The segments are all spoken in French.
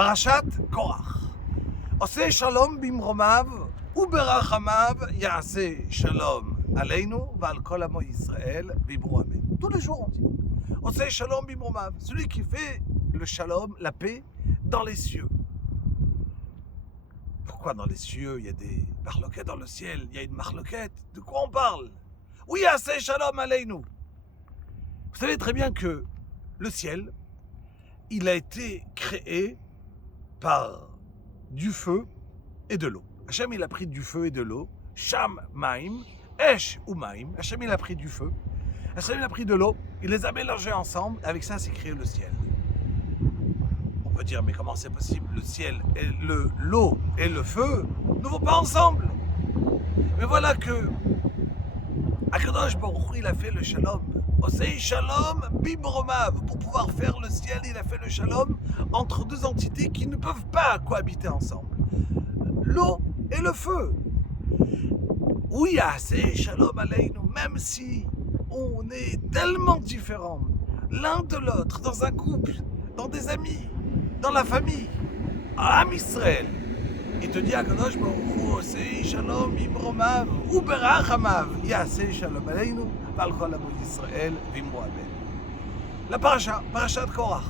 פרשת קורח. עושה שלום במרומיו וברחמיו יעשה שלום עלינו ועל כל עמו ישראל ויברוא אמן. Tous les jours on dit. עושה שלום במרומיו. Celui qui fait le shalom, la paix, dans les cieux. Pourquoi dans les cieux il y a des marloquettes dans le ciel? Il y a une marloquette. De quoi on parle? Oui, ya'aseh shalom aleinu. Vous savez très bien que le ciel, il a été créé par du feu et de l'eau. Hachem, il a pris du feu et de l'eau. Sham maim, esh ou maim. Hachem, il a pris du feu. Hachem, il a pris de l'eau. Il les a mélangés ensemble. Avec ça, c'est créé le ciel. On peut dire, mais comment c'est possible? Le ciel, et l'eau et le feu ne vont pas ensemble. Mais voilà que Akadosh Baruch Hu, il a fait le shalom. Osei shalom bibromav. Pour pouvoir faire le ciel, il a fait le shalom entre deux entités qui ne peuvent pas cohabiter ensemble. L'eau et le feu. Oui, c'est shalom aleinu. Même si on est tellement différents l'un de l'autre, dans un couple, dans des amis, dans la famille, à Am Israël, il te dit Akadosh Baruch Hu, Osei shalom bibromav uberachamav ya'aseh shalom aleinu ועל כל עמו ישראל וימרו אמן. La parasha de Korach,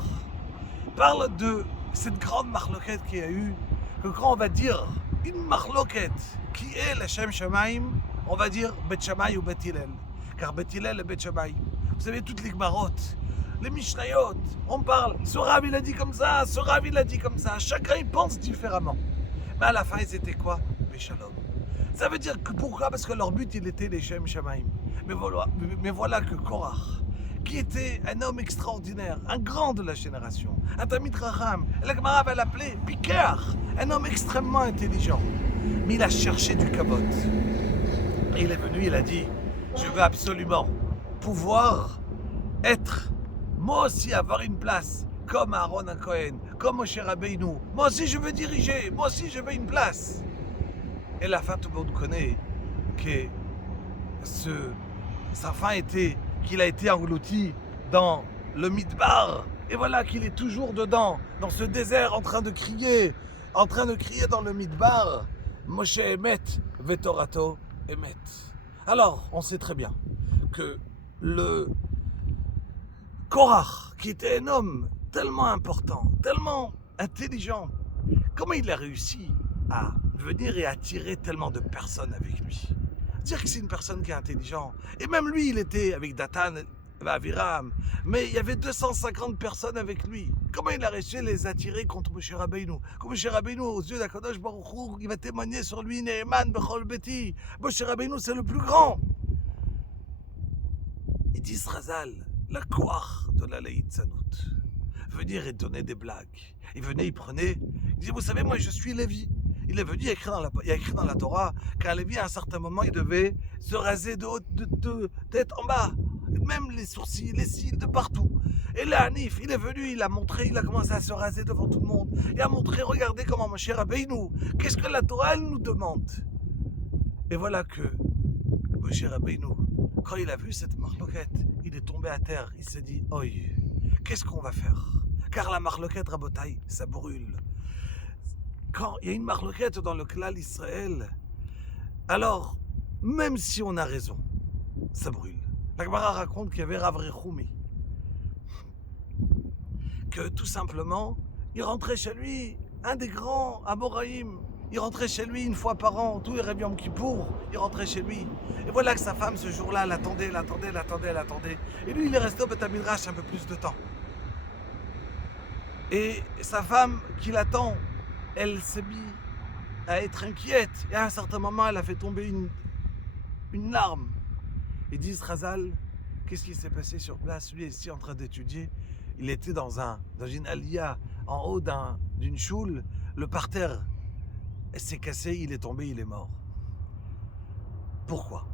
parle de cette grande marloquette qu'il y a eu, que quand on va dire une marloquette qui est la Shem Shamaim, on va dire Bet Shammai ou Bet Hillel, car Bet Hillel et Bet Shammai. Vous savez, toutes les Gmarot, les Mishnayot, on parle, ce Rav il a dit comme ça, ce Rav il a dit comme ça, chacun il pense différemment. Mais à la fin ils étaient quoi? Beshalom. Ça veut dire que pourquoi? Parce que leur but il était les Shem Shamaim. Mais voilà que Korach, qui était un homme extraordinaire, un grand de la génération, un Tamid Raham, la Gemara va l'appeler Pikeach, un homme extrêmement intelligent. Mais il a cherché du kavod. Et il est venu, il a dit, je veux absolument pouvoir être, moi aussi avoir une place, comme Aaron à Cohen, comme Moshe Rabbeinu. Moi aussi je veux diriger, moi aussi je veux une place. Et la fin, tout le monde connaît que sa fin était qu'il a été englouti dans le Midbar. Et voilà qu'il est toujours dedans, dans ce désert, en train de crier dans le Midbar. Moshe Emet, Vetorato Emet. Alors, on sait très bien que le Korach, qui était un homme tellement important, tellement intelligent, comment il a réussi à venir et attirer tellement de personnes avec lui? Dire que c'est une personne qui est intelligente. Et même lui, il était avec Datan et Aviram. Mais il y avait 250 personnes avec lui. Comment il a réussi à les attirer contre Moshe Rabbeinu? Comme Moshe Rabbeinu, aux yeux d'Akadosh Baruch Hu, il va témoigner sur lui, Ne'eman Bechol Beti. Moshe Rabbeinu, c'est le plus grand. Il dit Srazal, la koach de la Leïtzanout. Venir et donner des blagues. Il venait, il prenait. Il dit, vous savez, moi je suis Lévi. Il est venu, il a écrit dans la Torah qu'un Lévi, à un certain moment, il devait se raser de tête en bas. Même les sourcils, les cils, de partout. Et là, Hanif, il est venu, il a montré, il a commencé à se raser devant tout le monde. Il a montré, regardez comment Moshe Rabbeinu, qu'est-ce que la Torah, elle nous demande? Et voilà que Moshe Rabbeinu, quand il a vu cette marloquette, il est tombé à terre. Il s'est dit, oi, qu'est-ce qu'on va faire? Car la marloquette, Rabotai, ça brûle. Quand il y a une marloquette dans le klal Israël, alors, même si on a raison, ça brûle. La Gemara raconte qu'il y avait Rav Rechoumi, que tout simplement, il rentrait chez lui, un des grands Amoraïm, il rentrait chez lui une fois par an, tous les Reb Yom Kippour, il rentrait chez lui. Et voilà que sa femme, ce jour-là, l'attendait. Et lui, il est resté au Beth Midrash un peu plus de temps. Et sa femme, qui l'attend, elle s'est mise à être inquiète. Et à un certain moment, elle a fait tomber une larme. Et dit Razal, qu'est-ce qui s'est passé sur place? Lui est ici en train d'étudier. Il était dans une alia, en haut d'une choule. Le parterre s'est cassé, il est tombé, il est mort. Pourquoi?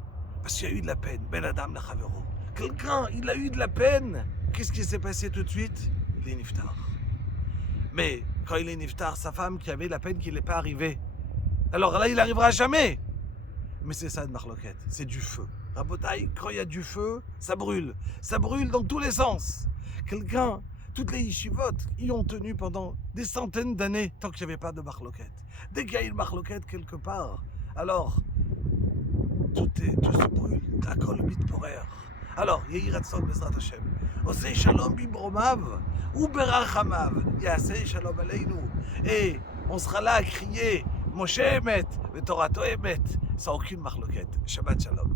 Parce qu'il y a eu de la peine. Ben Adam la Chavero. Quelqu'un, il a eu de la peine. Qu'est-ce qui s'est passé tout de suite? Il est niftar. Mais quand il est niftar, sa femme qui avait la peine qu'il n'est pas arrivé, alors là, il n'arrivera jamais. Mais c'est ça une marloquette, c'est du feu. Rabotaï, quand il y a du feu, ça brûle. Ça brûle dans tous les sens. Quelqu'un, toutes les yeshivot y ont tenu pendant des centaines d'années tant qu'il n'y avait pas de marloquette. Dès qu'il y a une marloquette quelque part, alors tout se brûle, Krakol mitporer. Alors, Yehi Ratzon Bezrat Hashem, Osei Shalom Bibromav, ou Berachamav, Yasei Shalom Aleinu. Et on sera là à crier Moshe Emet, Torato Emet, sans aucune marloquette. Shabbat Shalom.